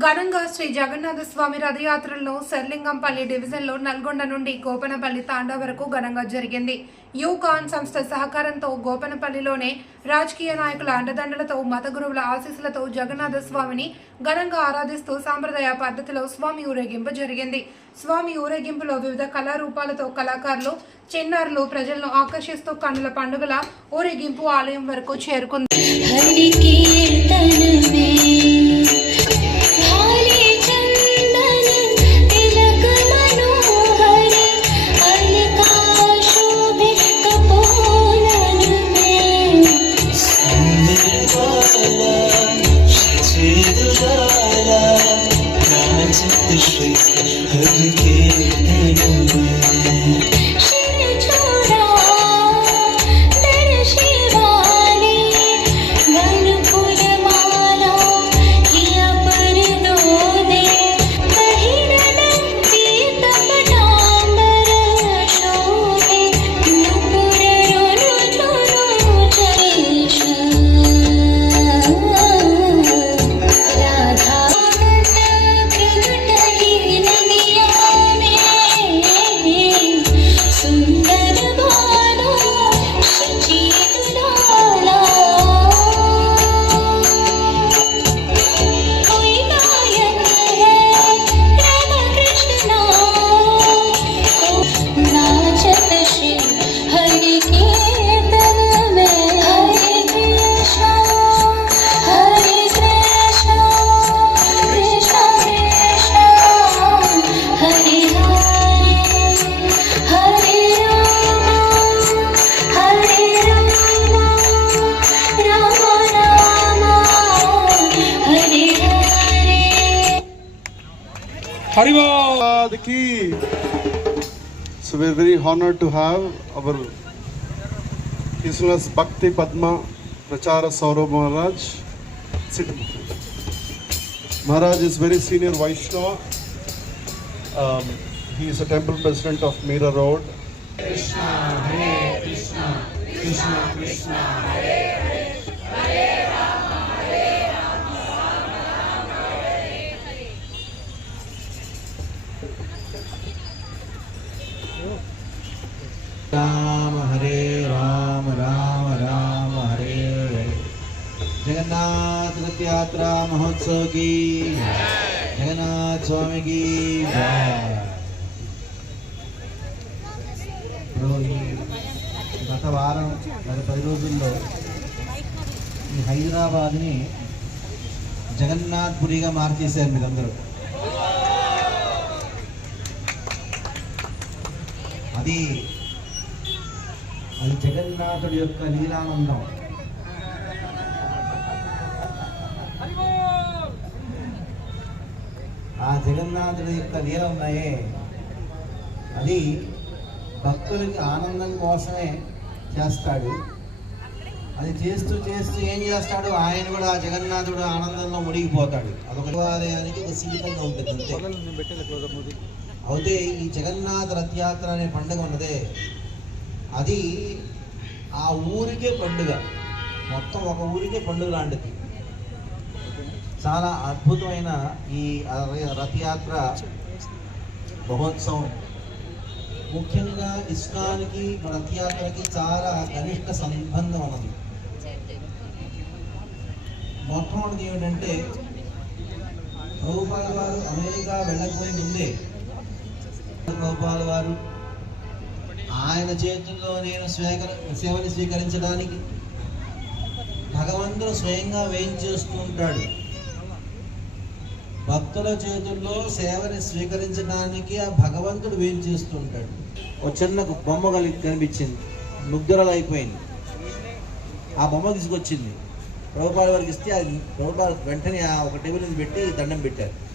ఘనంగా శ్రీ జగన్నాథ స్వామి రథయాత్రలను సెర్లింగంపల్లి డివిజన్లో నల్గొండ నుండి గోపనపల్లి తాండా వరకు ఘనంగా జరిగింది. యూకాన్ సంస్థ సహకారంతో గోపనపల్లిలోనే రాజకీయ నాయకుల అండదండలతో మత గురువుల ఆశీస్సులతో జగన్నాథ స్వామిని ఘనంగా ఆరాధిస్తూ సాంప్రదాయ పద్ధతిలో స్వామి ఊరేగింపు జరిగింది. స్వామి ఊరేగింపులో వివిధ కళారూపాలతో కళాకారులు చిన్నారులు ప్రజలను ఆకర్షిస్తూ కన్నుల పండుగల ఊరేగింపు ఆలయం వరకు చేరుకుంది. Dışarıda Rahmetin ışık Hadi Haribol ki. So we're very honored to have our His Bhakti Padma Prachara Saurabh Maharaj. Sit. Maharaj is very senior Vaishnava. Um, he is a temple president of Meera Road. Ram Jagannath रथ यात्रा महोत्सव की जगन्नाथ स्वामी की जय ఇప్పుడు ఈ గత వారం గత పది రోజుల్లో ఈ హైదరాబాద్ని జగన్నాథ్ పురిగా మార్చేశారు మీరందరూ అది అది జగన్నాథుడి యొక్క లీలానందం ఆ జగన్నాథుడి యొక్క లీల ఉన్నాయే అది భక్తులకి ఆనందం కోసమే చేస్తాడు. అది చేస్తూ చేస్తూ ఏం చేస్తాడు? ఆయన కూడా ఆ జగన్నాథుడు ఆనందంలో మునిగిపోతాడు. అదొక దేవాలయానికి ఒక సీతంగా ఉంటుంది అంతే. అయితే ఈ జగన్నాథ రథయాత్ర అనే పండుగ ఉన్నదే. అది ఆ ఊరికే పండుగ. మొత్తం ఒక ఊరికే పండుగ లాంటిది. చాలా అద్భుతమైన ఈ ర- రథయాత్ర మహోత్సవం. ముఖ్యంగా ఇస్కాన్కి రథయాత్రకి చాలా కనిష్ట సంబంధం ఉన్నది. మొట్టమొదటి ఏమిటంటే ప్రభుపాల వారు అమెరికా వెళ్ళకపోయి ముందే గోపాల్ వారు ఆయన చేతుల్లో నేను స్వీకర సేవని స్వీకరించడానికి భగవంతుడు స్వయంగా వేయించేస్తూ ఉంటాడు. భక్తుల చేతుల్లో సేవని స్వీకరించడానికి ఆ భగవంతుడు వేయించేస్తూ చేస్తుంటాడు. ఒక చిన్న బొమ్మ కలిగి కనిపించింది. ముగ్ధురాలు అయిపోయింది. ఆ బొమ్మ తీసుకొచ్చింది. ప్రభుపాల వారికి ఇస్తే అది ప్రభుపాల వెంటనే ఆ ఒక టేబుల్ మీద పెట్టి దండం పెట్టారు.